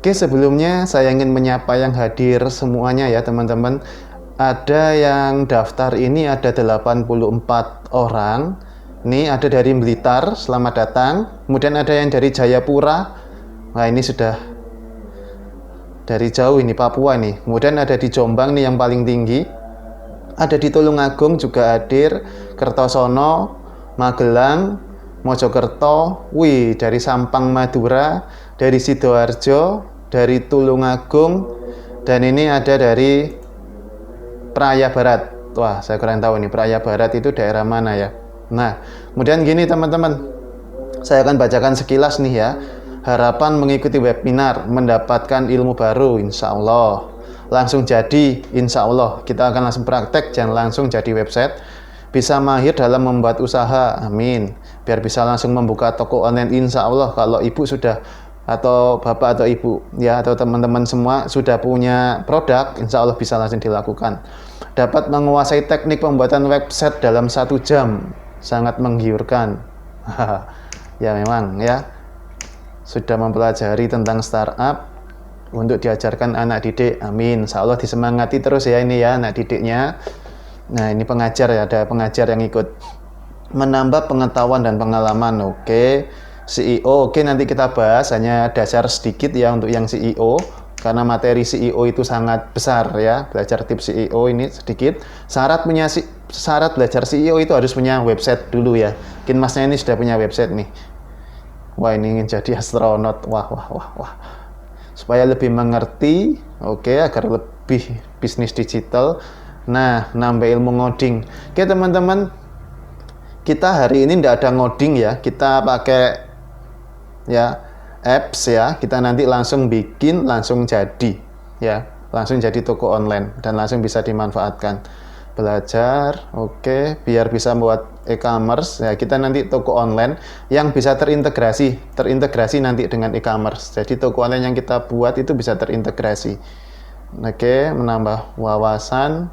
Oke, sebelumnya saya ingin menyapa yang hadir semuanya ya teman-teman. Ada yang daftar ini ada 84 orang. Ini ada dari Blitar, selamat datang. Kemudian ada yang dari Jayapura. Nah, ini sudah dari jauh ini, Papua nih. Kemudian ada di Jombang nih yang paling tinggi. Ada di Tulungagung juga hadir, Kertosono, Magelang, Mojokerto, dari Sampang Madura, dari Sidoarjo, dari Tulungagung, dan ini ada dari Praia Barat. Wah, saya kurang tahu nih Praia Barat itu daerah mana ya. Nah, kemudian gini teman-teman, saya akan bacakan sekilas nih ya. Harapan mengikuti webinar, mendapatkan ilmu baru, insya Allah. Langsung jadi, insya Allah. Kita akan langsung praktek, jangan langsung jadi website. Bisa mahir dalam membuat usaha, amin. Biar bisa langsung membuka toko online, insya Allah. Kalau ibu sudah, atau bapak atau ibu, ya atau teman-teman semua sudah punya produk, insya Allah bisa langsung dilakukan. Dapat menguasai teknik pembuatan website dalam 1 jam, sangat menggiurkan. Ya memang ya, sudah mempelajari tentang startup untuk diajarkan anak didik, amin. Insya Allah disemangati terus ya ini ya anak didiknya. Nah ini pengajar ya, ada pengajar yang ikut. Menambah pengetahuan dan pengalaman, oke. CEO, oke nanti kita bahas, hanya dasar sedikit ya untuk yang CEO. Karena materi CEO itu sangat besar ya, belajar tips CEO ini sedikit. Syarat belajar CEO itu harus punya website dulu ya. Mungkin masnya ini sudah punya website nih. Wah ini ingin jadi astronot, wah. Supaya lebih mengerti, oke, agar lebih bisnis digital. Nah, nambah ilmu ngoding. Oke teman-teman, kita hari ini tidak ada ngoding ya, kita pakai ya apps ya. Kita nanti langsung bikin, langsung jadi ya, langsung jadi toko online dan langsung bisa dimanfaatkan. Belajar, oke, biar bisa membuat e-commerce ya, kita nanti toko online yang bisa terintegrasi nanti dengan e-commerce. Jadi toko online yang kita buat itu bisa terintegrasi. Oke, menambah wawasan,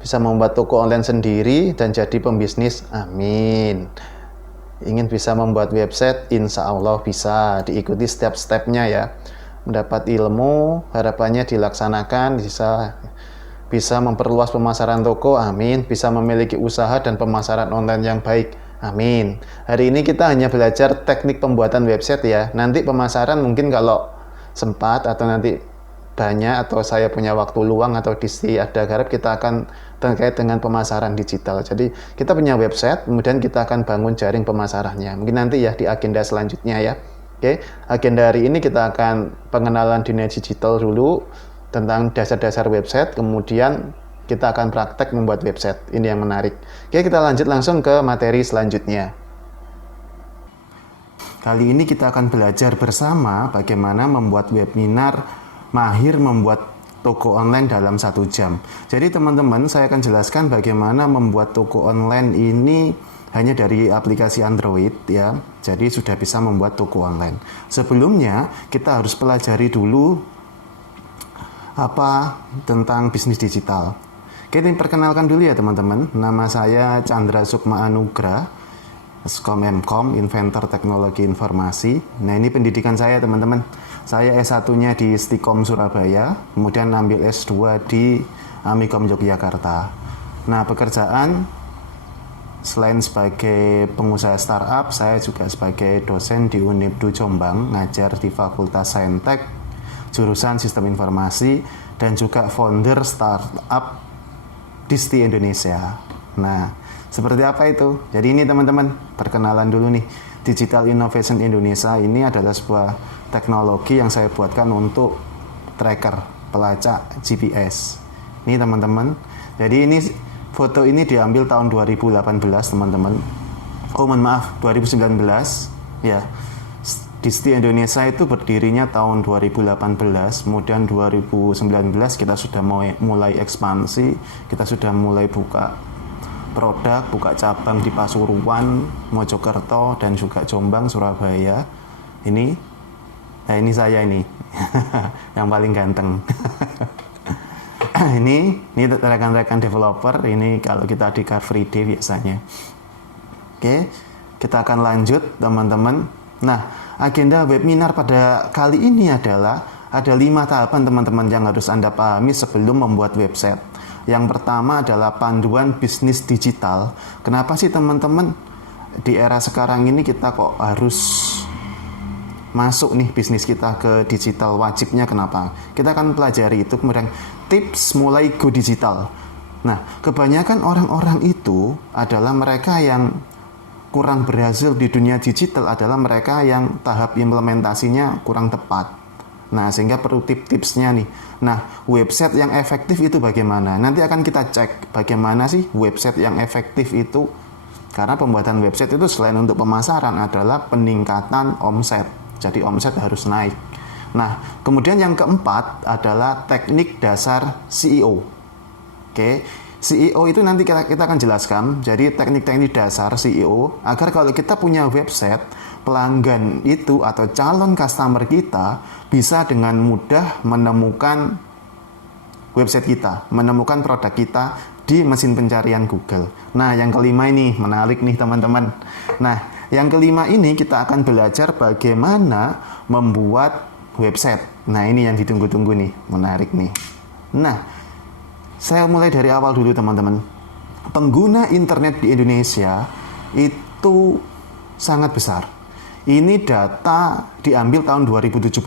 bisa membuat toko online sendiri dan jadi pembisnis, amin. Ingin bisa membuat website, insya Allah bisa, diikuti step-stepnya ya. Mendapat ilmu, harapannya dilaksanakan, bisa memperluas pemasaran toko, amin. Bisa memiliki usaha dan pemasaran online yang baik, amin. Hari ini kita hanya belajar teknik pembuatan website ya. Nanti pemasaran mungkin kalau sempat atau nanti banyak atau saya punya waktu luang atau Disti ada garap, kita akan terkait dengan pemasaran digital. Jadi kita punya website, kemudian kita akan bangun jaring pemasarannya. Mungkin nanti ya di agenda selanjutnya ya. Oke, agenda hari ini kita akan pengenalan dunia digital dulu, tentang dasar-dasar website, kemudian kita akan praktek membuat website. Ini yang menarik. Oke, kita lanjut langsung ke materi selanjutnya. Kali ini kita akan belajar bersama bagaimana membuat webinar mahir membuat toko online dalam 1 jam. Jadi teman-teman, saya akan jelaskan bagaimana membuat toko online ini hanya dari aplikasi Android ya. Jadi sudah bisa membuat toko online. Sebelumnya, kita harus pelajari dulu apa tentang bisnis digital. Oke, ini perkenalkan dulu ya teman-teman. Nama saya Chandra Sukma Anugrah, SKOM Inventor Teknologi Informasi. Nah ini pendidikan saya teman-teman. Saya S1-nya di Stikom Surabaya, kemudian ambil S2 di Amikom Yogyakarta. Nah pekerjaan selain sebagai pengusaha startup, saya juga sebagai dosen di Unibdu Jombang, ngajar di Fakultas Saintek, jurusan Sistem Informasi, dan juga founder startup Disti Indonesia. Nah, seperti apa itu? Jadi ini teman-teman, perkenalan dulu nih. Digital Innovation Indonesia ini adalah sebuah teknologi yang saya buatkan untuk tracker, pelacak GPS. Ini teman-teman. Jadi ini foto ini diambil tahun 2018 teman-teman. Oh mohon maaf, 2019 ya. Disti Indonesia itu berdirinya tahun 2018, kemudian 2019 kita sudah mulai ekspansi, kita sudah mulai buka produk, buka cabang di Pasuruan, Mojokerto, dan juga Jombang, Surabaya. Ini saya ini, yang paling ganteng. ini rekan-rekan developer, ini kalau kita di Car Free Day biasanya. Oke, kita akan lanjut teman-teman. Nah, agenda webinar pada kali ini adalah ada 5 tahapan teman-teman yang harus Anda pahami sebelum membuat website. Yang pertama adalah panduan bisnis digital. Kenapa sih teman-teman di era sekarang ini kita kok harus masuk nih bisnis kita ke digital? Wajibnya kenapa? Kita akan pelajari itu, kemudian tips mulai go digital. Nah, kebanyakan orang-orang itu adalah mereka yang kurang berhasil di dunia digital, adalah mereka yang tahap implementasinya kurang tepat. Nah, sehingga perlu tips-tipsnya nih. Nah, website yang efektif itu bagaimana? Nanti akan kita cek bagaimana sih website yang efektif itu. Karena pembuatan website itu selain untuk pemasaran adalah peningkatan omset. Jadi omset harus naik. Nah, kemudian yang keempat adalah teknik dasar SEO. Oke, SEO itu nanti kita akan jelaskan. Jadi teknik-teknik dasar SEO agar kalau kita punya website, pelanggan itu atau calon customer kita bisa dengan mudah menemukan website kita, menemukan produk kita di mesin pencarian Google. Nah, yang kelima ini menarik nih teman-teman. Nah, yang kelima ini kita akan belajar bagaimana membuat website. Nah, ini yang ditunggu-tunggu nih, menarik nih. Nah, saya mulai dari awal dulu teman-teman. Pengguna internet di Indonesia itu sangat besar. Ini data diambil tahun 2017,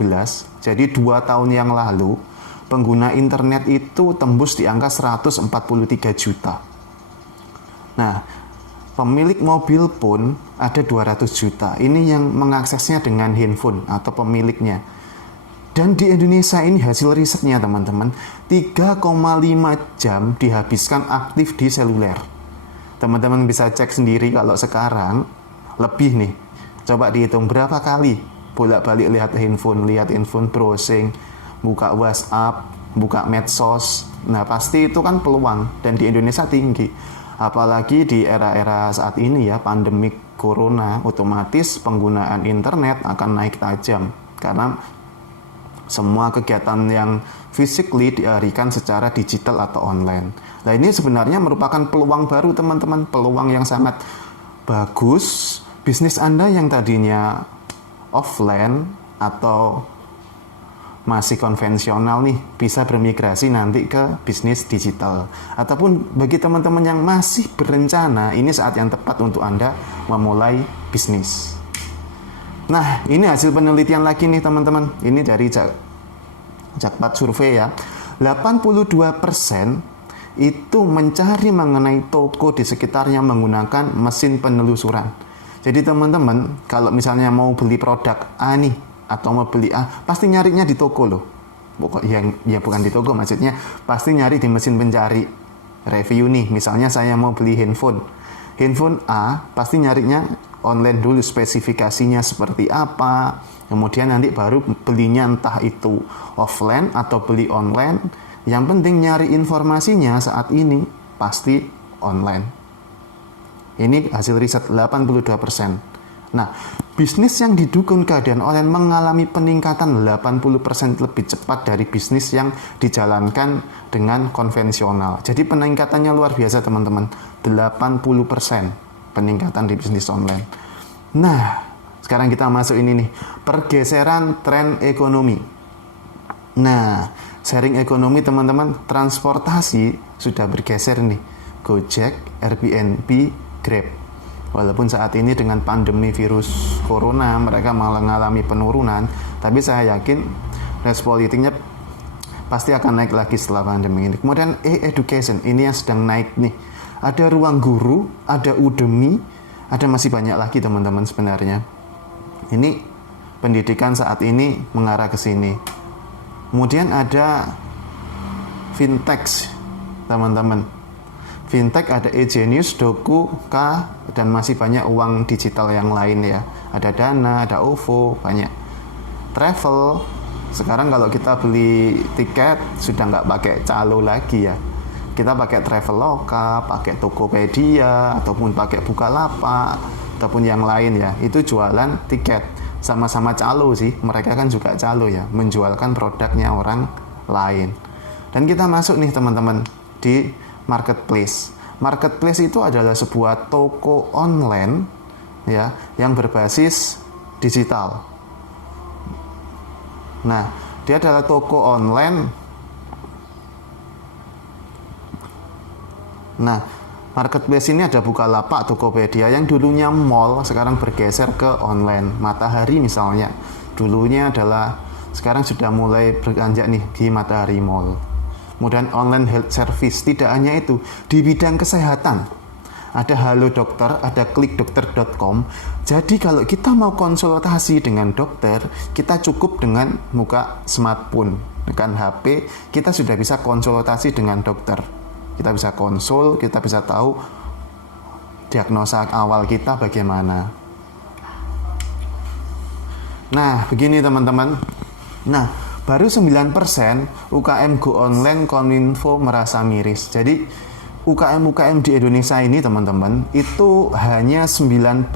jadi 2 tahun yang lalu pengguna internet itu tembus di angka 143 juta. Nah, pemilik mobil pun ada 200 juta. Ini yang mengaksesnya dengan handphone atau pemiliknya. Dan di Indonesia ini hasil risetnya teman-teman, 3,5 jam dihabiskan aktif di seluler. Teman-teman bisa cek sendiri kalau sekarang lebih nih. Coba dihitung berapa kali bolak-balik lihat handphone browsing, buka WhatsApp, buka medsos. Nah, pasti itu kan peluang dan di Indonesia tinggi. Apalagi di era-era saat ini ya, pandemik corona, otomatis penggunaan internet akan naik tajam karena semua kegiatan yang physically dialihkan secara digital atau online. Nah, ini sebenarnya merupakan peluang baru teman-teman, peluang yang sangat bagus. Bisnis Anda yang tadinya offline atau masih konvensional nih bisa bermigrasi nanti ke bisnis digital. Ataupun bagi teman-teman yang masih berencana, ini saat yang tepat untuk Anda memulai bisnis. Nah, ini hasil penelitian lagi nih teman-teman. Ini dari Jakpat Survei ya. 82% itu mencari mengenai toko di sekitarnya menggunakan mesin penelusuran. Jadi teman-teman, kalau misalnya mau beli produk A nih, atau mau beli A, pasti nyarinya di toko loh. Ya bukan di toko, maksudnya pasti nyari di mesin pencari review nih. Misalnya saya mau beli handphone A, pasti nyarinya online dulu, spesifikasinya seperti apa, kemudian nanti baru belinya entah itu offline atau beli online. Yang penting nyari informasinya saat ini pasti online. Ini hasil riset 82%. Nah, bisnis yang didukung keadaan online mengalami peningkatan 80% lebih cepat dari bisnis yang dijalankan dengan konvensional. Jadi peningkatannya luar biasa teman-teman. 80% peningkatan di bisnis online. Nah, sekarang kita masuk ini nih. Pergeseran tren ekonomi. Nah, sharing ekonomi teman-teman, transportasi sudah bergeser nih. Gojek, Airbnb, Grab. Walaupun saat ini dengan pandemi virus corona mereka malah mengalami penurunan, tapi saya yakin res politiknya pasti akan naik lagi setelah pandemi ini. Kemudian education, ini yang sedang naik nih. Ada Ruang Guru, ada Udemy, ada masih banyak lagi teman-teman sebenarnya. Ini pendidikan saat ini mengarah ke sini. Kemudian ada fintech teman-teman. Fintech ada eGenius, Doku, K, dan masih banyak uang digital yang lain ya. Ada Dana, ada OVO, banyak. Travel, sekarang kalau kita beli tiket sudah nggak pakai calo lagi ya. Kita pakai Traveloka, pakai Tokopedia, ataupun pakai Bukalapak, ataupun yang lain ya. Itu jualan tiket. Sama-sama calo sih, mereka kan juga calo ya, menjualkan produknya orang lain. Dan kita masuk nih teman-teman di marketplace. Marketplace itu adalah sebuah toko online ya yang berbasis digital. Nah, dia adalah toko online. Nah, marketplace ini ada Bukalapak, Tokopedia yang dulunya mall, sekarang bergeser ke online. Matahari misalnya, dulunya adalah, sekarang sudah mulai beranjak nih di Matahari Mall. Kemudian online health service, tidak hanya itu, di bidang kesehatan ada Halo Dokter, ada klikdokter.com. Jadi kalau kita mau konsultasi dengan dokter, kita cukup dengan buka smartphone, dengan HP, kita sudah bisa konsultasi dengan dokter. Kita bisa konsul, kita bisa tahu diagnosa awal kita bagaimana. Nah, begini teman-teman. Nah, baru 9% UKM Go Online Kominfo merasa miris. Jadi, UKM-UKM di Indonesia ini teman-teman, itu hanya 9%,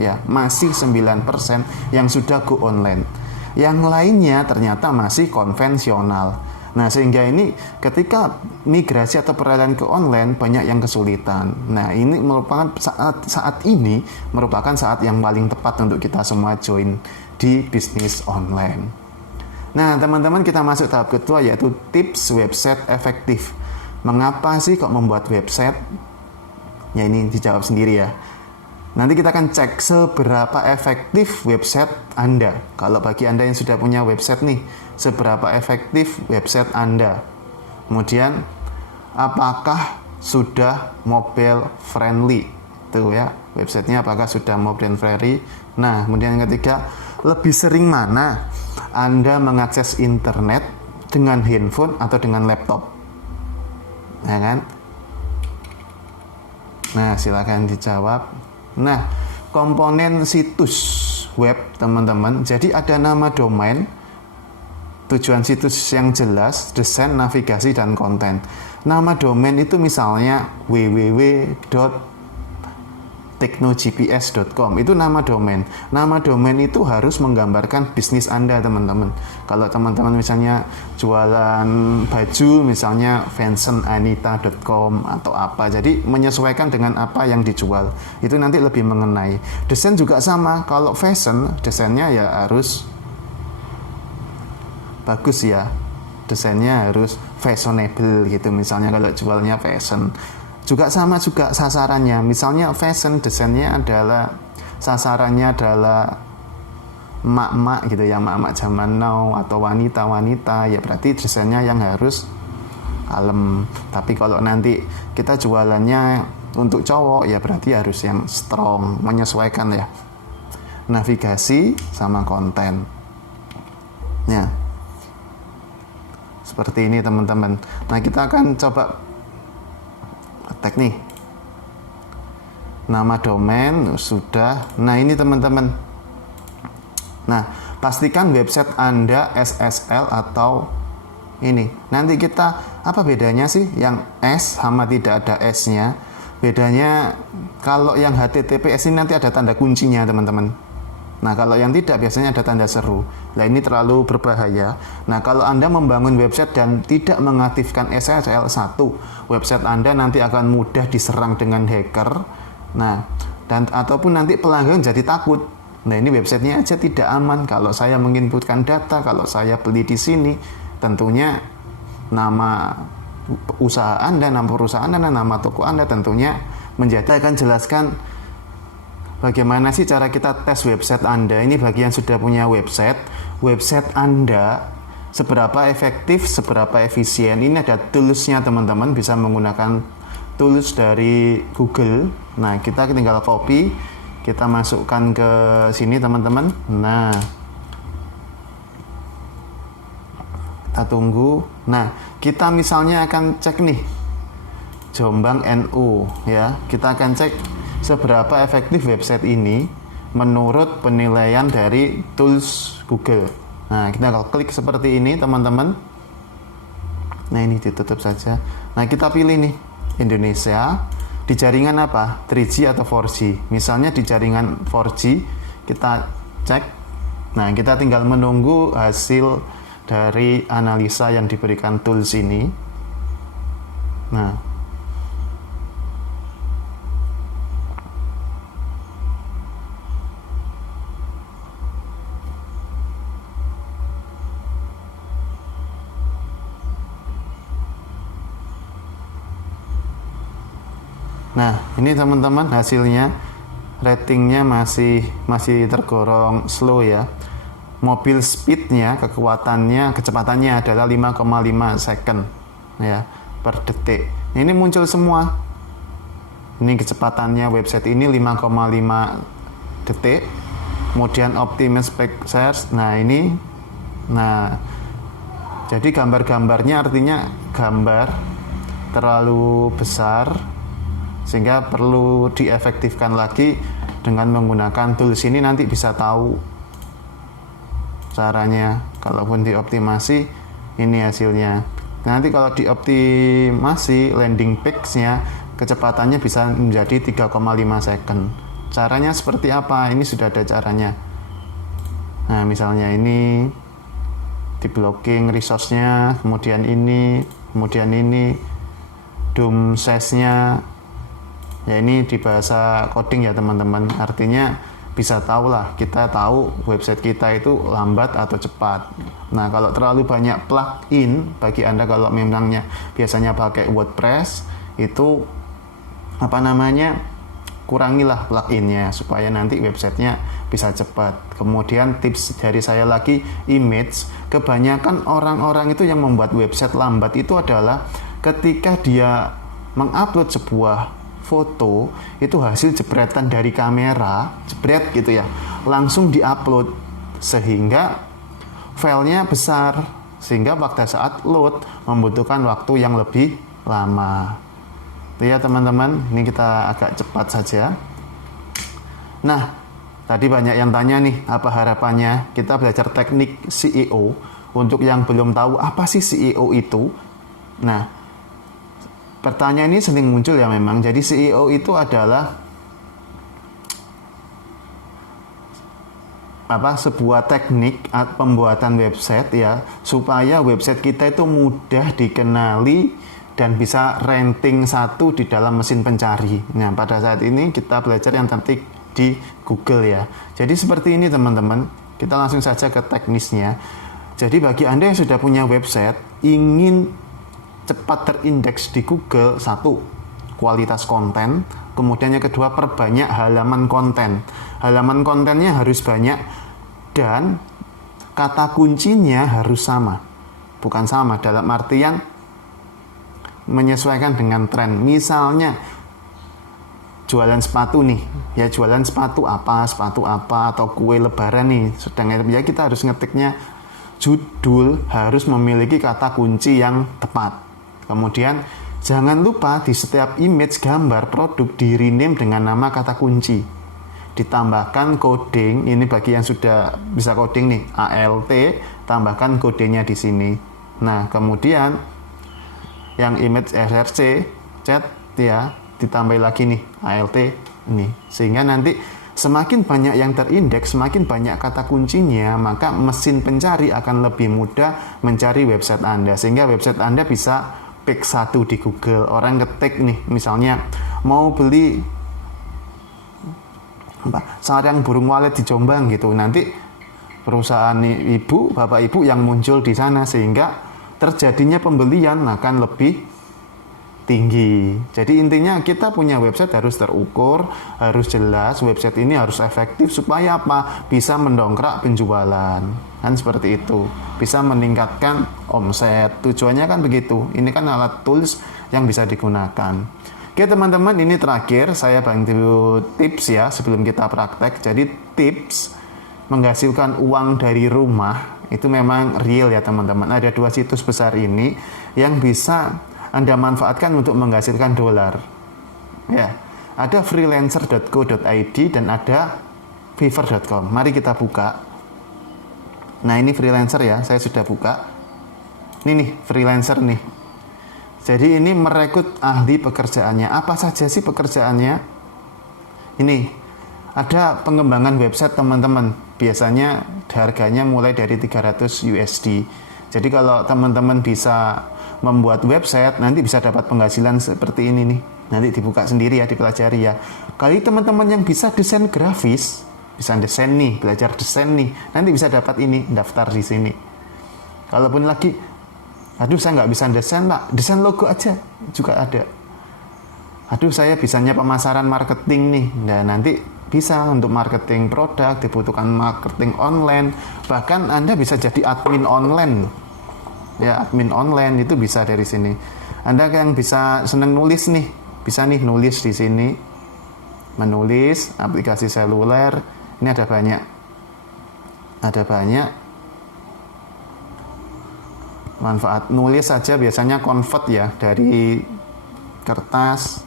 ya, masih 9% yang sudah Go Online. Yang lainnya ternyata masih konvensional. Nah, sehingga ini ketika migrasi atau peralihan ke online banyak yang kesulitan. Nah, ini merupakan saat ini merupakan saat yang paling tepat untuk kita semua join di bisnis online. Nah, teman-teman, kita masuk tahap kedua, yaitu tips website efektif. Mengapa sih kok membuat website? Ya, ini dijawab sendiri ya. Nanti kita akan cek seberapa efektif website Anda. Kalau bagi Anda yang sudah punya website nih, seberapa efektif website Anda. Kemudian, apakah sudah mobile friendly? Tuh ya, websitenya apakah sudah mobile friendly? Nah, kemudian yang ketiga, lebih sering mana Anda mengakses internet dengan handphone atau dengan laptop? Ya kan? Nah, silakan dijawab. Nah, komponen situs web teman-teman, jadi ada nama domain, tujuan situs yang jelas, desain, navigasi, dan konten. Nama domain itu misalnya www.teknogps.com, itu nama domain. Nama domain itu harus menggambarkan bisnis Anda teman-teman. Kalau teman-teman misalnya jualan baju, misalnya fashionanita.com atau apa, jadi menyesuaikan dengan apa yang dijual, itu nanti lebih mengenai. Desain juga sama, kalau fashion desainnya ya harus bagus ya, desainnya harus fashionable gitu, misalnya kalau jualnya fashion. Juga sama juga sasarannya, misalnya fashion desainnya adalah, sasarannya adalah emak-emak gitu ya, emak-emak zaman now atau wanita-wanita, ya berarti desainnya yang harus kalem. Tapi kalau nanti kita jualannya untuk cowok, ya berarti harus yang strong, menyesuaikan ya. Navigasi sama konten. Ya, seperti ini teman-teman. Nah, kita akan coba nih, nama domain sudah. Nah, ini teman-teman. Nah, pastikan website Anda SSL atau ini. Nanti kita, apa bedanya sih yang S sama tidak ada S-nya? Bedanya kalau yang HTTPS ini nanti ada tanda kuncinya teman-teman. Nah, kalau yang tidak biasanya ada tanda seru. Nah, ini terlalu berbahaya. Nah, kalau Anda membangun website dan tidak mengaktifkan SSL 1, website Anda nanti akan mudah diserang dengan hacker. Nah, dan ataupun nanti pelanggan jadi takut. Nah, ini websitenya aja tidak aman. Kalau saya menginputkan data, kalau saya beli di sini, tentunya nama usaha Anda, nama perusahaan Anda, nama toko Anda tentunya menjadi. Saya akan jelaskan bagaimana sih cara kita tes website Anda. Ini bagi yang sudah punya website Anda seberapa efektif, seberapa efisien. Ini ada toolsnya teman-teman, bisa menggunakan tools dari Google. Nah, kita tinggal copy, kita masukkan ke sini teman-teman. Nah, kita tunggu. Nah, kita misalnya akan cek nih Jombang NU ya. Kita akan cek seberapa efektif website ini menurut penilaian dari tools Google. Nah, kita klik seperti ini teman-teman. Nah, ini ditutup saja. Nah, kita pilih nih Indonesia. Di jaringan apa? 3G atau 4G. Misalnya di jaringan 4G, kita cek. Nah, kita tinggal menunggu hasil dari analisa yang diberikan tools ini. Nah, Nah, ini teman-teman hasilnya, ratingnya masih tergolong slow ya. Mobil speednya, kecepatannya adalah 5,5 second ya per detik. Ini muncul semua. Ini kecepatannya website ini 5,5 detik. Kemudian optimus pictures. Nah, ini. Nah, jadi gambar-gambarnya artinya gambar terlalu besar sehingga perlu diefektifkan lagi dengan menggunakan tools ini. Nanti bisa tahu caranya. Kalaupun dioptimasi, ini hasilnya. Nanti kalau dioptimasi landing page-nya, kecepatannya bisa menjadi 3,5 second. Caranya seperti apa? Ini sudah ada caranya. Nah, misalnya ini di blocking resource-nya, kemudian ini DOM size-nya. Ya, ini di bahasa coding ya teman-teman. Artinya bisa tahu lah, kita tahu website kita itu lambat atau cepat. Nah, kalau terlalu banyak plugin, bagi Anda kalau memangnya biasanya pakai WordPress, itu kurangilah pluginnya supaya nanti websitenya bisa cepat. Kemudian tips dari saya lagi, image. Kebanyakan orang-orang itu yang membuat website lambat itu adalah ketika dia mengupload sebuah foto, itu hasil jepretan dari kamera, jebret gitu ya, langsung diupload sehingga filenya besar, sehingga pada saat load membutuhkan waktu yang lebih lama. Ya teman-teman, ini kita agak cepat saja. Nah, tadi banyak yang tanya nih, apa harapannya? Kita belajar teknik SEO. Untuk yang belum tahu apa sih SEO itu, nah, pertanyaan ini sering muncul ya memang. Jadi SEO itu adalah sebuah teknik pembuatan website ya, supaya website kita itu mudah dikenali dan bisa ranking 1 di dalam mesin pencari. Nah, pada saat ini kita belajar yang tertik di Google ya. Jadi seperti ini teman-teman. Kita langsung saja ke teknisnya. Jadi bagi Anda yang sudah punya website, ingin cepat terindeks di Google, satu, kualitas konten. Kemudian yang kedua, perbanyak halaman konten. Halaman kontennya harus banyak dan kata kuncinya harus sama. Bukan sama dalam artian menyesuaikan dengan tren. Misalnya jualan sepatu nih, ya jualan sepatu apa atau kue lebaran nih, sedang ya kita harus ngetiknya judul harus memiliki kata kunci yang tepat. Kemudian jangan lupa di setiap image gambar produk di rename dengan nama kata kunci. Ditambahkan coding, ini bagi yang sudah bisa coding nih, ALT, tambahkan kodenya di sini. Nah, kemudian yang image src chat ya ditambah lagi nih ALT ini, sehingga nanti semakin banyak yang terindeks, semakin banyak kata kuncinya, maka mesin pencari akan lebih mudah mencari website Anda, sehingga website Anda bisa pick 1 di Google. Orang ketik nih misalnya mau beli sarang burung walet di Jombang gitu, nanti perusahaan ibu, bapak ibu yang muncul di sana, sehingga terjadinya pembelian akan lebih tinggi. Jadi intinya kita punya website harus terukur, harus jelas, website ini harus efektif supaya apa? Bisa mendongkrak penjualan. Kan seperti itu. Bisa meningkatkan omset. Tujuannya kan begitu. Ini kan alat tools yang bisa digunakan. Oke teman-teman, ini terakhir saya bantu tips ya sebelum kita praktek. Jadi tips menghasilkan uang dari rumah itu memang real ya teman-teman. Ada 2 situs besar ini yang bisa Anda manfaatkan untuk menghasilkan dolar. Ya, ada freelancer.co.id dan ada fiverr.com. Mari kita buka. Nah, ini freelancer ya, saya sudah buka. Ini nih, freelancer nih. Jadi ini merekrut ahli pekerjaannya. Apa saja sih pekerjaannya? Ini ada pengembangan website teman-teman. Biasanya harganya mulai dari 300 USD. Jadi kalau teman-teman bisa membuat website, nanti bisa dapat penghasilan seperti ini nih. Nanti dibuka sendiri ya, dipelajari ya. Kali teman-teman yang bisa desain grafis, bisa desain nih, belajar desain nih, nanti bisa dapat ini, daftar di sini. Kalaupun lagi, aduh saya nggak bisa desain pak, desain logo aja juga ada. aduh saya bisanya pemasaran marketing nih. Nah, nanti bisa untuk marketing produk, dibutuhkan marketing online, bahkan Anda bisa jadi admin online. Ya, admin online itu bisa dari sini. Anda yang bisa seneng nulis nih, bisa nih nulis di sini. Menulis aplikasi seluler, ini ada banyak. Ada banyak manfaat. Nulis saja biasanya convert ya dari kertas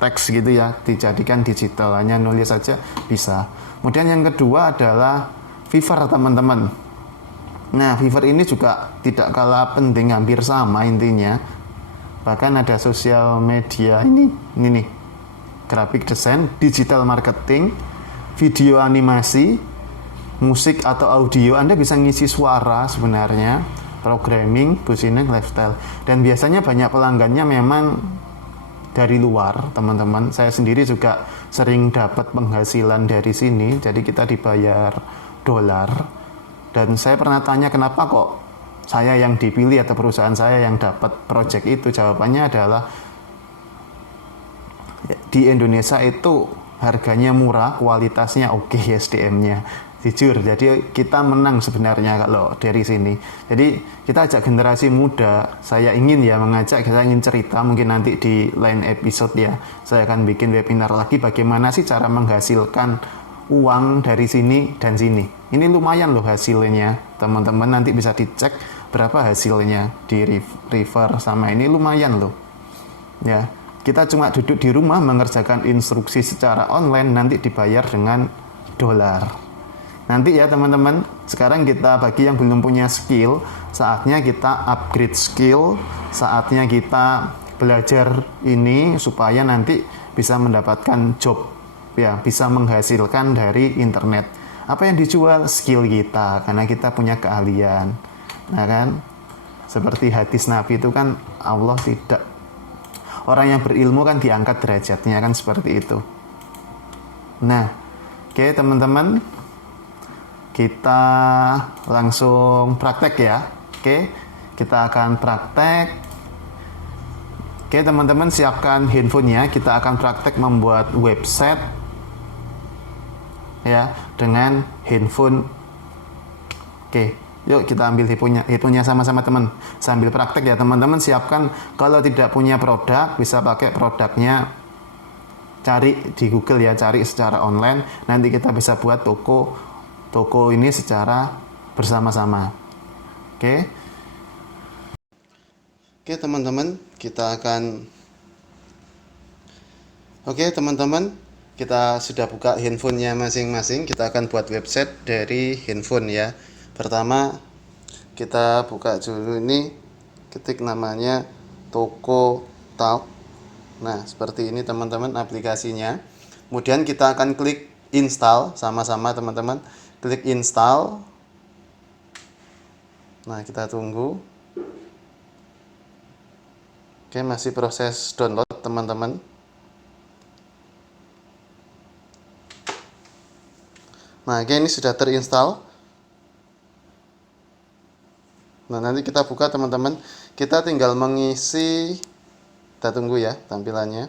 teks gitu ya, dijadikan digital, hanya nulis saja bisa. Kemudian yang kedua adalah Fiverr, teman-teman. Nah, Fiverr ini juga tidak kalah penting, hampir sama intinya. Bahkan ada sosial media ini nih, graphic design, digital marketing, video animasi, musik atau audio. Anda bisa ngisi suara sebenarnya, programming, positioning, lifestyle. Dan biasanya banyak pelanggannya memang dari luar, teman-teman. Saya sendiri juga sering dapat penghasilan dari sini, jadi kita dibayar dolar. Dan saya pernah tanya kenapa kok saya yang dipilih atau perusahaan saya yang dapat project itu. Jawabannya adalah di Indonesia itu harganya murah, kualitasnya oke, SDM-nya jujur. Jadi kita menang sebenarnya kalau dari sini. Jadi kita ajak generasi muda. Saya ingin cerita, mungkin nanti di lain episode ya, saya akan bikin webinar lagi bagaimana sih cara menghasilkan uang dari sini dan sini. Ini lumayan loh hasilnya, teman-teman. Nanti bisa dicek berapa hasilnya di Fiverr sama ini, lumayan loh ya. Kita cuma duduk di rumah mengerjakan instruksi secara online, nanti dibayar dengan dolar. Nanti ya teman-teman, sekarang kita bagi yang belum punya skill, saatnya kita upgrade skill, saatnya kita belajar ini supaya nanti bisa mendapatkan job, ya, bisa menghasilkan dari internet. Apa yang dijual? Skill kita, karena kita punya keahlian. Nah kan, seperti hadis Nabi itu kan, Allah tidak, orang yang berilmu kan diangkat derajatnya kan, seperti itu. Nah, oke teman-teman, kita langsung praktek ya. Oke, kita akan praktek. Oke teman-teman, siapkan handphonenya. Kita akan praktek membuat website ya dengan handphone. Oke, yuk kita ambil handphonenya sama-sama teman. Sambil praktek ya teman-teman, siapkan. Kalau tidak punya produk, bisa pakai produknya, cari di Google ya, cari secara online. Nanti kita bisa buat toko ini secara bersama-sama. Oke teman-teman, kita sudah buka handphonenya masing-masing. Kita akan buat website dari handphone ya. Pertama kita buka dulu ini, ketik namanya Toko Talk. Nah seperti ini teman-teman aplikasinya. Kemudian kita akan klik install sama-sama teman-teman. Klik install. Nah kita tunggu. Oke, masih proses download teman-teman. Nah oke, ini sudah terinstall. Nah nanti kita buka teman-teman. Kita tinggal mengisi. Kita tunggu ya tampilannya.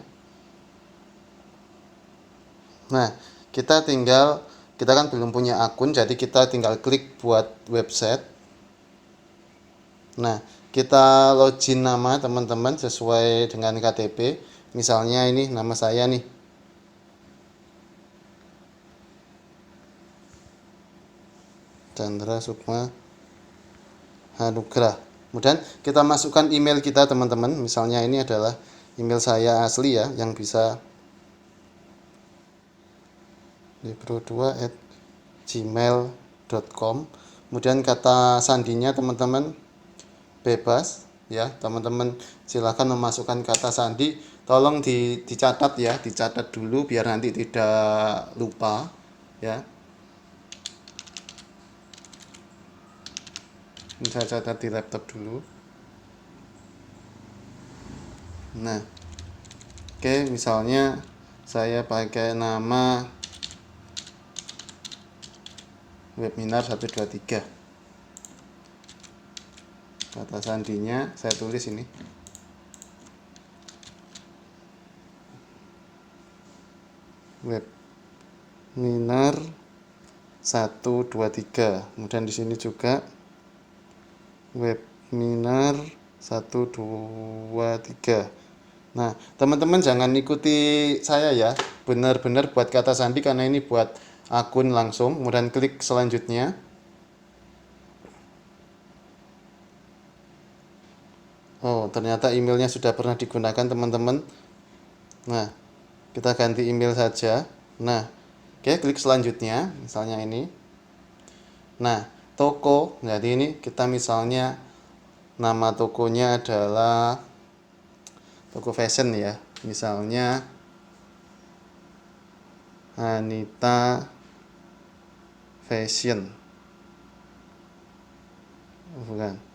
Nah kita kan belum punya akun, jadi kita tinggal klik buat website. Nah kita login nama teman-teman sesuai dengan KTP. Misalnya ini nama saya nih, Chandra Sukma Hanugrah. Kemudian kita masukkan email kita teman-teman. Misalnya ini adalah email saya asli ya, yang bisa libro2@gmail.com. Kemudian kata sandinya teman-teman bebas ya, teman-teman silakan memasukkan kata sandi. Tolong dicatat ya, dicatat dulu biar nanti tidak lupa ya. Ini saya catat di laptop dulu. Nah oke, misalnya saya pakai nama webinar 123. Kata sandinya saya tulis ini. webinar 1 2 3. Kemudian di sini juga webinar 1 2 3. Nah, teman-teman jangan ikuti saya ya. Benar-benar buat kata sandi karena ini buat akun langsung. Kemudian klik selanjutnya. Oh, ternyata emailnya sudah pernah digunakan teman-teman. Nah, kita ganti email saja. Nah, oke, klik selanjutnya. Misalnya ini. Nah, toko. Jadi ini kita misalnya nama tokonya adalah toko fashion ya. Misalnya Anita Fashion. Bukan.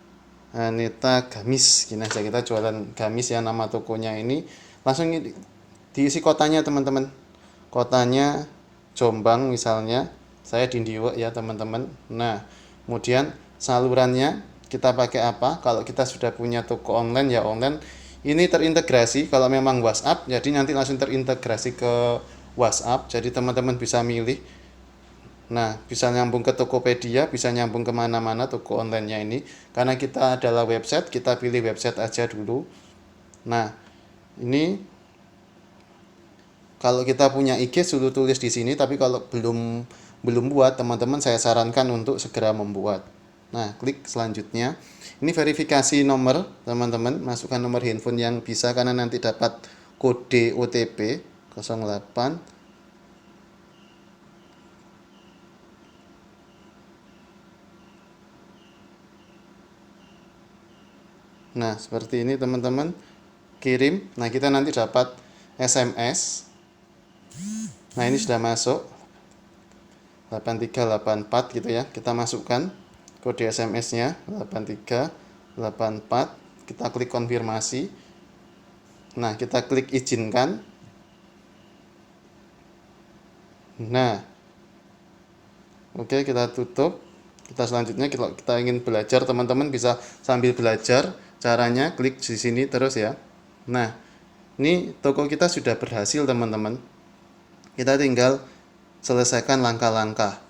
Anita Gamis. Gini aja kita jualan gamis ya nama tokonya ini. Langsung diisi kotanya teman-teman. Kotanya Jombang misalnya. Saya di Ndiwa ya teman-teman. Nah, kemudian salurannya kita pakai apa? Kalau kita sudah punya toko online ya online. Ini terintegrasi kalau memang WhatsApp, jadi nanti langsung terintegrasi ke WhatsApp. Jadi teman-teman bisa milih. Nah, bisa nyambung ke Tokopedia, bisa nyambung kemana-mana toko online-nya ini. Karena kita adalah website, kita pilih website aja dulu. Nah, ini kalau kita punya IG sudah tulis di sini, tapi kalau belum buat, teman-teman saya sarankan untuk segera membuat. Nah, klik selanjutnya. Ini verifikasi nomor, teman-teman. Masukkan nomor handphone yang bisa karena nanti dapat kode OTP 08. Nah, seperti ini teman-teman. Kirim. Nah, kita nanti dapat SMS. Nah, ini sudah masuk 8384 gitu ya. Kita masukkan kode SMS-nya 8384. Kita klik konfirmasi. Nah, kita klik izinkan. Nah, oke, kita tutup. Kita selanjutnya kalau kita ingin belajar, teman-teman bisa sambil belajar caranya, klik di sini terus ya. Nah, ini toko kita sudah berhasil teman-teman. Kita tinggal selesaikan langkah-langkah.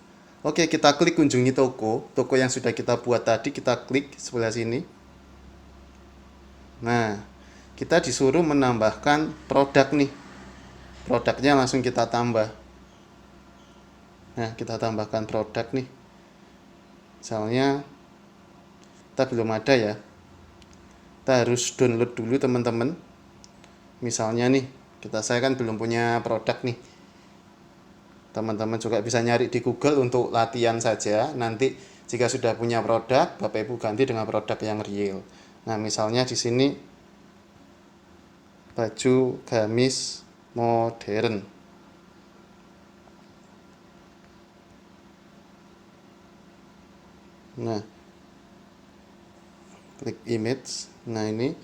Oke, kita klik kunjungi toko yang sudah kita buat tadi, kita klik sebelah sini. Nah, kita disuruh menambahkan produk nih. Produknya langsung kita tambah. Nah, kita tambahkan produk nih. Misalnya kita belum ada ya. Kita harus download dulu teman-teman. Misalnya nih, saya kan belum punya produk nih. Teman-teman juga bisa nyari di Google untuk latihan saja. Nanti jika sudah punya produk, Bapak Ibu ganti dengan produk yang real. Nah, misalnya di sini baju gamis modern. Nah, klik image. Nah, ini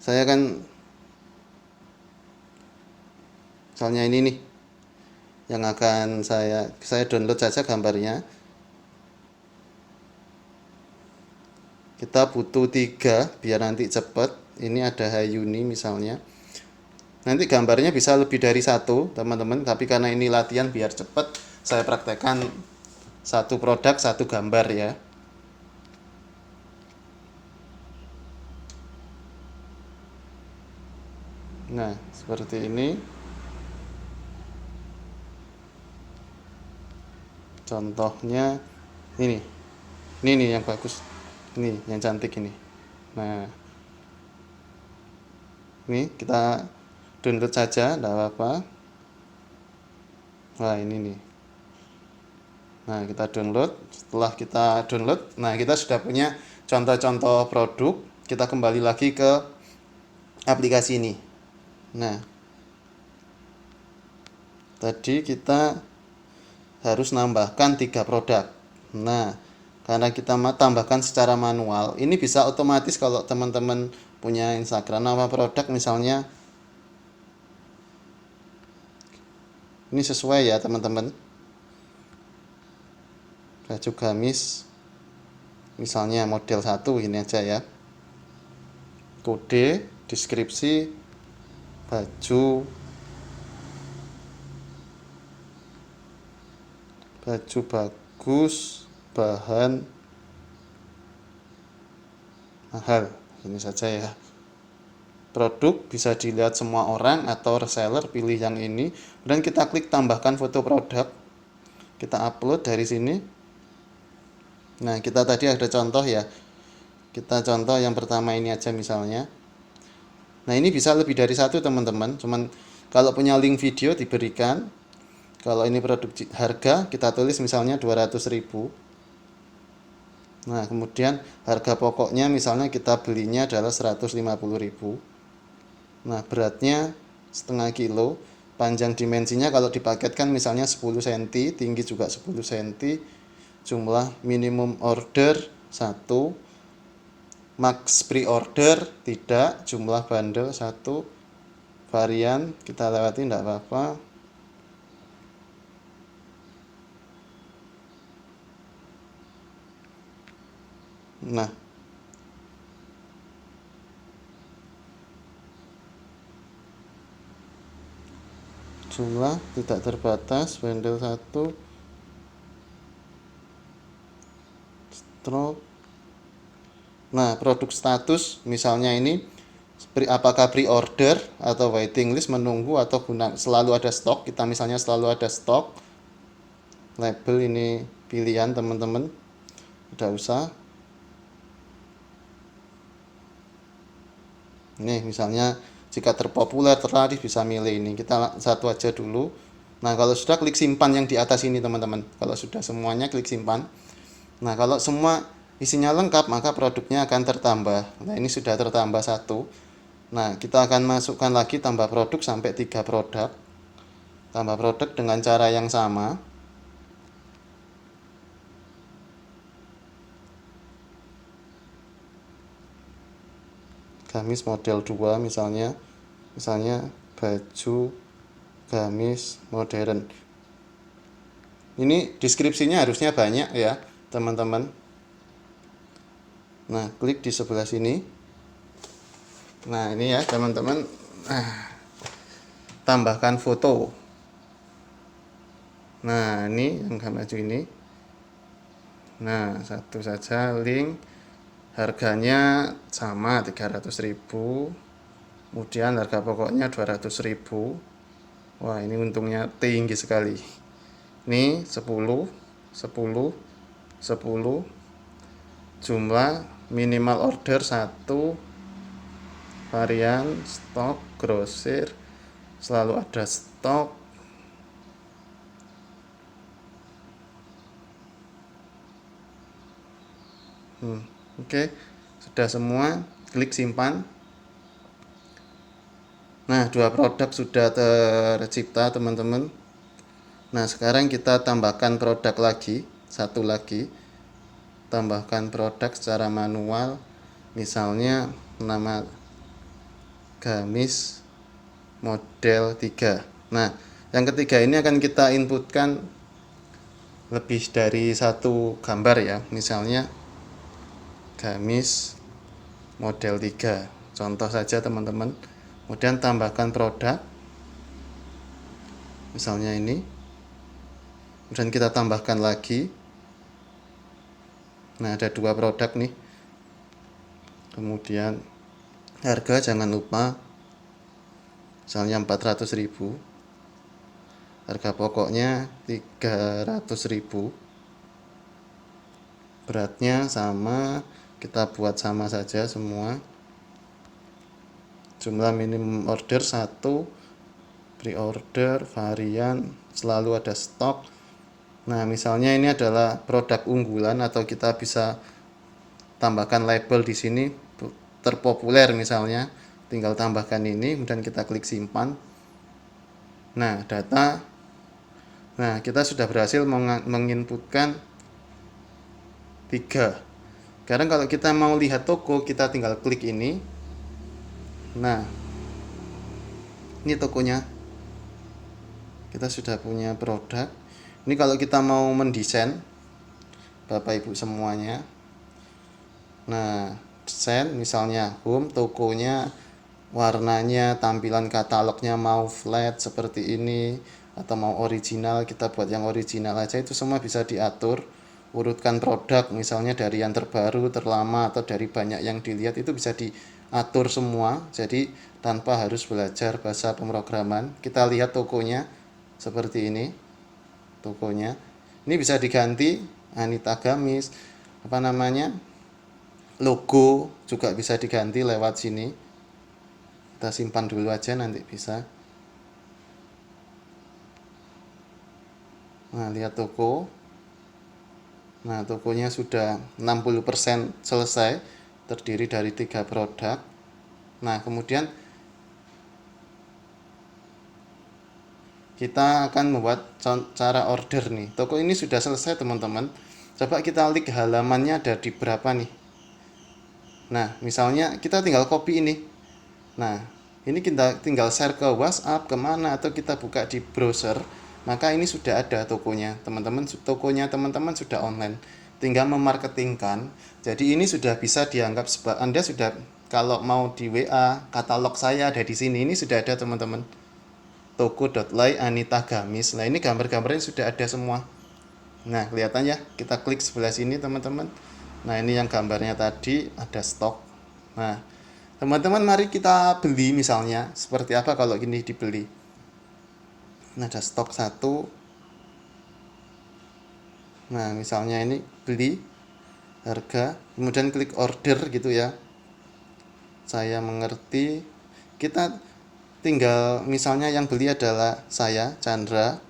saya kan misalnya ini nih yang akan saya download saja gambarnya. Kita butuh 3 biar nanti cepat. Ini ada Hayuni misalnya. Nanti gambarnya bisa lebih dari 1 teman-teman, tapi karena ini latihan biar cepat, saya praktekkan 1 produk 1 gambar ya. Nah, seperti ini. Contohnya ini nih yang bagus. Ini yang cantik ini. Nah, ini kita download saja, tidak apa-apa. Wah, ini nih. Nah, kita download. Setelah kita download, nah kita sudah punya contoh-contoh produk. Kita kembali lagi ke aplikasi ini. Nah, tadi kita harus nambahkan 3 produk. Nah, karena kita tambahkan secara manual, ini bisa otomatis kalau teman-teman punya Instagram nama produk misalnya. Ini sesuai ya teman-teman. Baju gamis misalnya model 1 ini aja ya. Kode, deskripsi, baju baju bagus, bahan mahal. Ini saja ya. Produk bisa dilihat semua orang atau reseller, pilih yang ini. Dan kita klik tambahkan foto produk. Kita upload dari sini. Nah, kita tadi ada contoh ya. Kita contoh yang pertama ini aja misalnya. Nah, ini bisa lebih dari satu teman-teman. Cuman kalau punya link video diberikan. Kalau ini produk harga, kita tulis misalnya 200.000. Nah, kemudian harga pokoknya misalnya kita belinya adalah 150.000. Nah, beratnya setengah kilo. Panjang dimensinya kalau dipaketkan misalnya 10 cm, tinggi juga 10 cm. Jumlah minimum order 1, max pre-order tidak, jumlah bundle 1, varian kita lewati tidak apa-apa. Nah, jumlah tidak terbatas, bundle 1, stroke. Nah, produk status misalnya ini apakah pre-order atau waiting list, menunggu atau selalu ada stok. Kita misalnya selalu ada stok. Label ini pilihan teman-teman, udah usah. Nih misalnya jika terpopuler terlaris bisa milih ini, kita satu aja dulu. Nah, kalau sudah klik simpan yang di atas ini teman-teman. Kalau sudah semuanya klik simpan. Nah, kalau semua isinya lengkap maka produknya akan tertambah. Nah, ini sudah tertambah 1. Nah, kita akan masukkan lagi tambah produk sampai 3 produk. Tambah produk dengan cara yang sama. Gamis model 2 misalnya baju gamis modern. Ini deskripsinya harusnya banyak ya teman-teman. Nah, klik di sebelah sini. Nah, ini ya teman-teman. Tambahkan foto. Nah, ini yang baju ini. Nah, satu saja link. Harganya sama 300.000. Kemudian harga pokoknya 200.000. Wah, ini untungnya tinggi sekali. Ini 10, 10, 10. Jumlah minimal order 1. Varian stok grosir, selalu ada stok. Oke, sudah semua, klik simpan. Nah, 2 produk sudah tercipta teman-teman. Nah, sekarang kita tambahkan produk lagi, satu lagi. Tambahkan produk secara manual, misalnya nama gamis model 3. Nah, yang ketiga ini akan kita inputkan lebih dari satu gambar ya, misalnya gamis model 3, contoh saja teman-teman. Kemudian tambahkan produk misalnya ini, kemudian kita tambahkan lagi. Nah, ada 2 produk nih. Kemudian harga jangan lupa misalnya 400.000, harga pokoknya 300.000, beratnya sama, kita buat sama saja semua. Jumlah minimum order 1, pre-order, varian, selalu ada stok. Nah, misalnya ini adalah produk unggulan atau kita bisa tambahkan label di sini terpopuler misalnya. Tinggal tambahkan ini, kemudian kita klik simpan. Nah, data. Nah, kita sudah berhasil menginputkan 3. Sekarang kalau kita mau lihat toko, kita tinggal klik ini. Nah, ini tokonya. Kita sudah punya produk. Ini kalau kita mau mendesain, Bapak Ibu semuanya. Nah, desain misalnya home, tokonya, warnanya, tampilan katalognya mau flat seperti ini, atau mau original, kita buat yang original aja, itu semua bisa diatur. Urutkan produk misalnya dari yang terbaru, terlama, atau dari banyak yang dilihat, itu bisa diatur semua. Jadi tanpa harus belajar bahasa pemrograman. Kita lihat tokonya seperti ini, tokonya ini bisa diganti Anita Gamis, apa namanya, logo juga bisa diganti lewat sini. Kita simpan dulu aja, nanti bisa. Nah, lihat toko. Nah, tokonya sudah 60% selesai, terdiri dari 3 produk. Nah, kemudian kita akan membuat cara order nih. Toko ini sudah selesai, teman-teman. Coba kita klik halamannya ada di berapa nih. Nah, misalnya kita tinggal copy ini. Nah, ini kita tinggal share ke WhatsApp, kemana, atau kita buka di browser. Maka ini sudah ada tokonya, teman-teman. Tokonya teman-teman sudah online. Tinggal memarketingkan. Jadi ini sudah bisa dianggap sebagai Anda sudah, kalau mau di WA, katalog saya ada di sini. Ini sudah ada, teman-teman. Toko.ly Anita Gamis. Nah, ini gambar-gambarnya sudah ada semua. Nah, kelihatan ya, kita klik sebelah sini, teman-teman. Nah, ini yang gambarnya tadi ada stok. Nah, teman-teman, mari kita beli misalnya. Seperti apa kalau gini dibeli? Nah, ada stok 1. Nah, misalnya ini beli, harga, kemudian klik order gitu ya. Saya mengerti. Kita tinggal, misalnya yang beli adalah saya, Chandra.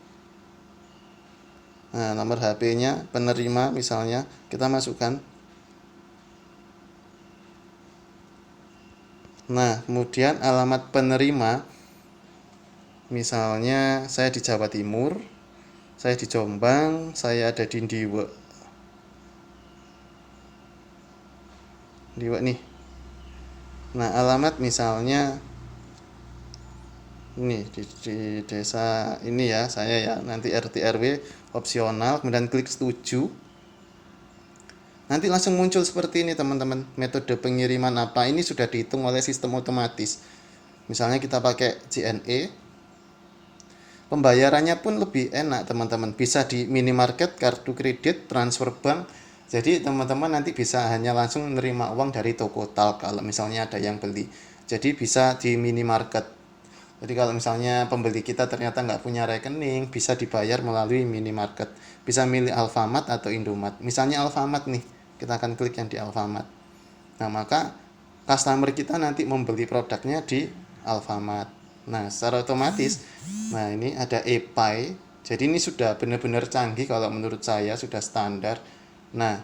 Nah, nomor HP-nya penerima misalnya kita masukkan. Nah, kemudian alamat penerima, misalnya saya di Jawa Timur, saya di Jombang, saya ada di Diwe nih. Nah, alamat misalnya ini di desa ini ya, saya ya, nanti RT RW opsional, kemudian klik setuju. Nanti langsung muncul seperti ini, teman-teman. Metode pengiriman apa, ini sudah dihitung oleh sistem otomatis. Misalnya kita pakai JNE, pembayarannya pun lebih enak, teman-teman. Bisa di minimarket, kartu kredit, transfer bank. Jadi teman-teman nanti bisa hanya langsung menerima uang dari toko talk kalau misalnya ada yang beli. Jadi bisa di minimarket. Jadi kalau misalnya pembeli kita ternyata nggak punya rekening, bisa dibayar melalui minimarket. Bisa milih Alfamart atau Indomart. Misalnya Alfamart nih, kita akan klik yang di Alfamart. Nah, maka customer kita nanti membeli produknya di Alfamart. Nah, secara otomatis, nah ini ada e-pay. Jadi ini sudah benar-benar canggih, kalau menurut saya sudah standar. Nah,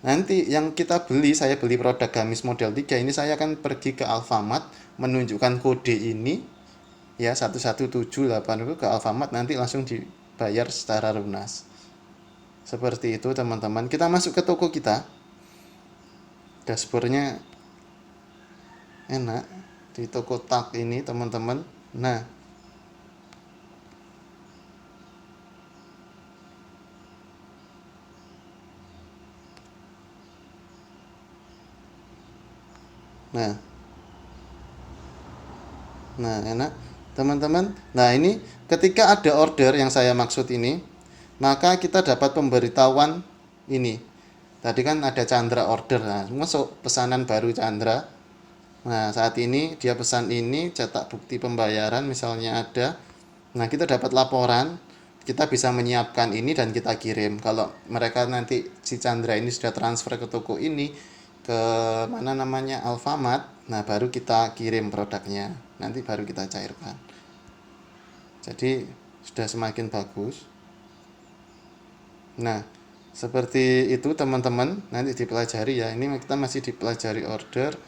nanti yang kita beli, saya beli produk gamis model 3 ini, saya akan pergi ke Alfamart, menunjukkan kode ini ya, 11780 ke Alfamart, nanti langsung dibayar secara lunas. Seperti itu, teman-teman. Kita masuk ke toko kita. Dashboardnya enak di toko tak ini, teman-teman. Nah, nah, nah, enak, teman-teman. Nah, ini ketika ada order yang saya maksud ini, maka kita dapat pemberitahuan ini. Tadi kan ada Chandra order. Nah, masuk pesanan baru Chandra. Nah, saat ini dia pesan ini, cetak bukti pembayaran misalnya ada. Nah, kita dapat laporan, kita bisa menyiapkan ini dan kita kirim. Kalau mereka nanti si Chandra ini sudah transfer ke toko ini, ke mana namanya, Alfamart, nah baru kita kirim produknya. Nanti baru kita cairkan. Jadi sudah semakin bagus. Nah, seperti itu, teman-teman. Nanti dipelajari ya. Ini kita masih dipelajari order.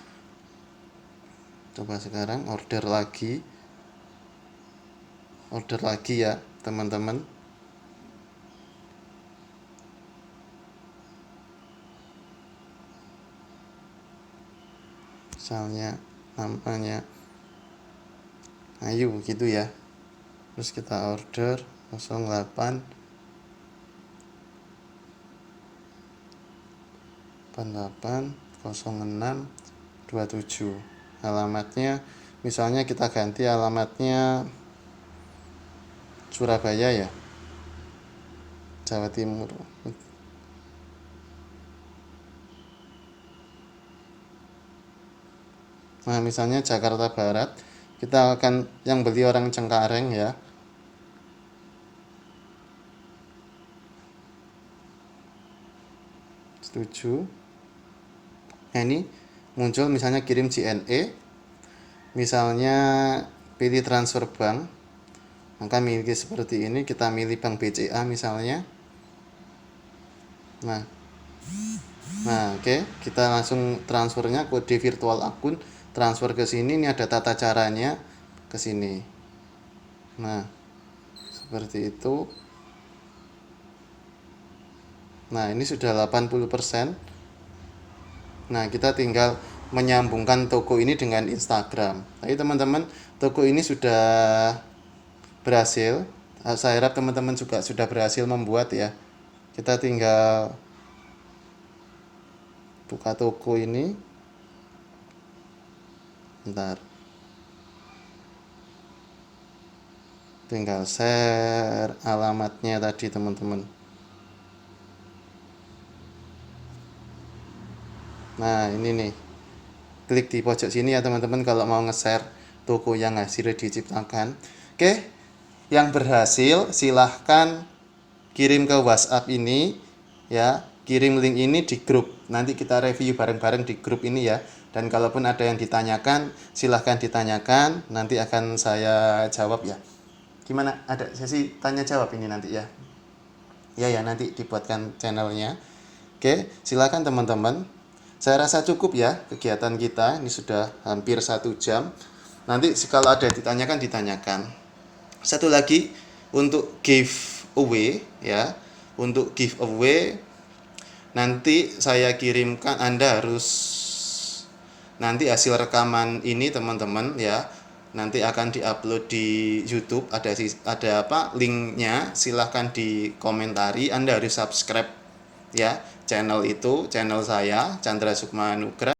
Coba sekarang order lagi. Order lagi ya, teman-teman. Misalnya namanya Ayu gitu ya. Terus kita order 08 88 06 27. Alamatnya misalnya kita ganti alamatnya Surabaya ya, Jawa Timur. Nah, misalnya Jakarta Barat, kita akan yang beli orang Cengkareng ya. Setuju. Nah, ini muncul misalnya kirim JNE, misalnya pilih transfer bank, maka milih seperti ini, kita milih bank BCA misalnya. Nah, oke, kita langsung transfernya kode virtual akun, transfer ke sini, ini ada tata caranya ke sini. Nah, seperti itu. Nah, ini sudah 80%. Nah, kita tinggal menyambungkan toko ini dengan Instagram. Jadi teman-teman, toko ini sudah berhasil. Saya harap teman-teman juga sudah berhasil membuat ya. Kita tinggal buka toko ini. Bentar. Tinggal share alamatnya tadi teman-teman. Nah, ini nih. Klik di pojok sini ya teman-teman kalau mau nge-share toko yang hasil diciptakan. Oke, yang berhasil silahkan kirim ke WhatsApp ini ya. Kirim link ini di grup. Nanti kita review bareng-bareng di grup ini ya. Dan kalaupun ada yang ditanyakan, silahkan ditanyakan. Nanti akan saya jawab ya. Gimana? Ada sesi tanya jawab ini nanti ya. Ya, nanti dibuatkan channelnya. Oke, silakan teman-teman. Saya rasa cukup ya kegiatan kita. Ini sudah hampir 1 jam. Nanti kalau ada yang ditanyakan. Satu lagi untuk giveaway ya. Untuk giveaway nanti saya kirimkan, Anda harus nanti hasil rekaman ini teman-teman ya. Nanti akan diupload di YouTube, ada linknya, silahkan dikomentari. Anda harus subscribe ya channel itu, channel saya Chandra Sukma Nugra.